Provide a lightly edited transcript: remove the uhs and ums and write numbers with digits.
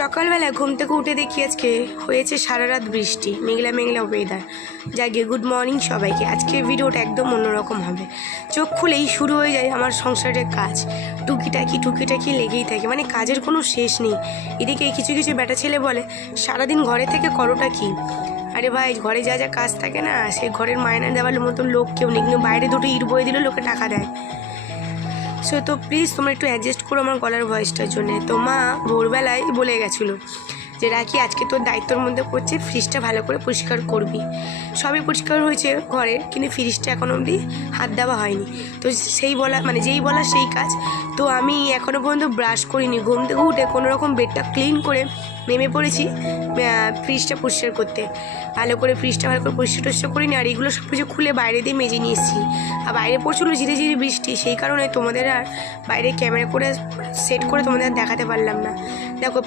সকালবেলা ঘুম থেকে উঠে দেখি আজকে হয়েছে সারা রাত বৃষ্টি, মেঘলা মেঘলা ওয়েদার। যাকে গুড মর্নিং সবাইকে। আজকে ভিডিওটা একদম অন্যরকম হবে। চোখ খুলেই শুরু হয়ে যায় আমার সংসারের কাজ, টুকিটাকি লেগেই থাকে, মানে কাজের কোনো শেষ নেই। এদিকে কিছু কিছু বেটা ছেলে বলে সারাদিন ঘরে থেকে করোটা কি। আরে ভাই, ঘরে যা যা কাজ থাকে না, সেই ঘরের মায়না দেওয়ার মতন লোক কেউ নেই, কিন্তু বাইরে দুটো ইট বয়ে দিলে লোকে টাকা দেয়। সো তো প্লিজ তোমরা একটু অ্যাডজাস্ট করো আমার গলার ভয়েসটার জন্যে। তো মা ভোরবেলায় বলে গেছিলো যে রাখি আজকে তোর দায়িত্বর মধ্যে পড়ছে, ফ্রিজটা ভালো করে পরিষ্কার করবি। সবই পরিষ্কার হয়েছে ঘরের, কিন্তু ফ্রিজটা এখনও অবধি হাত দেওয়া হয়নি। তো সেই বলা মানে যেই বলা সেই কাজ। তো আমি এখনও পর্যন্ত ব্রাশ করিনি, ঘুম থেকে উঠে কোনোরকম বেডটা ক্লিন করে নেমে পড়েছি ফ্রিজটা পরিষ্কার করতে। ভালো করে ফ্রিজটা ভালো করে পরিষ্কার করিনি, আর এগুলো সব কিছু খুলে বাইরে দিয়ে মেজে নিয়ে এসেছি। আর বাইরে পড়ছিল ধীরে ধীরে বৃষ্টি, সেই কারণে তোমাদের আর বাইরে ক্যামেরা করে সেট করে তোমাদের দেখাতে পারলাম না। দেখো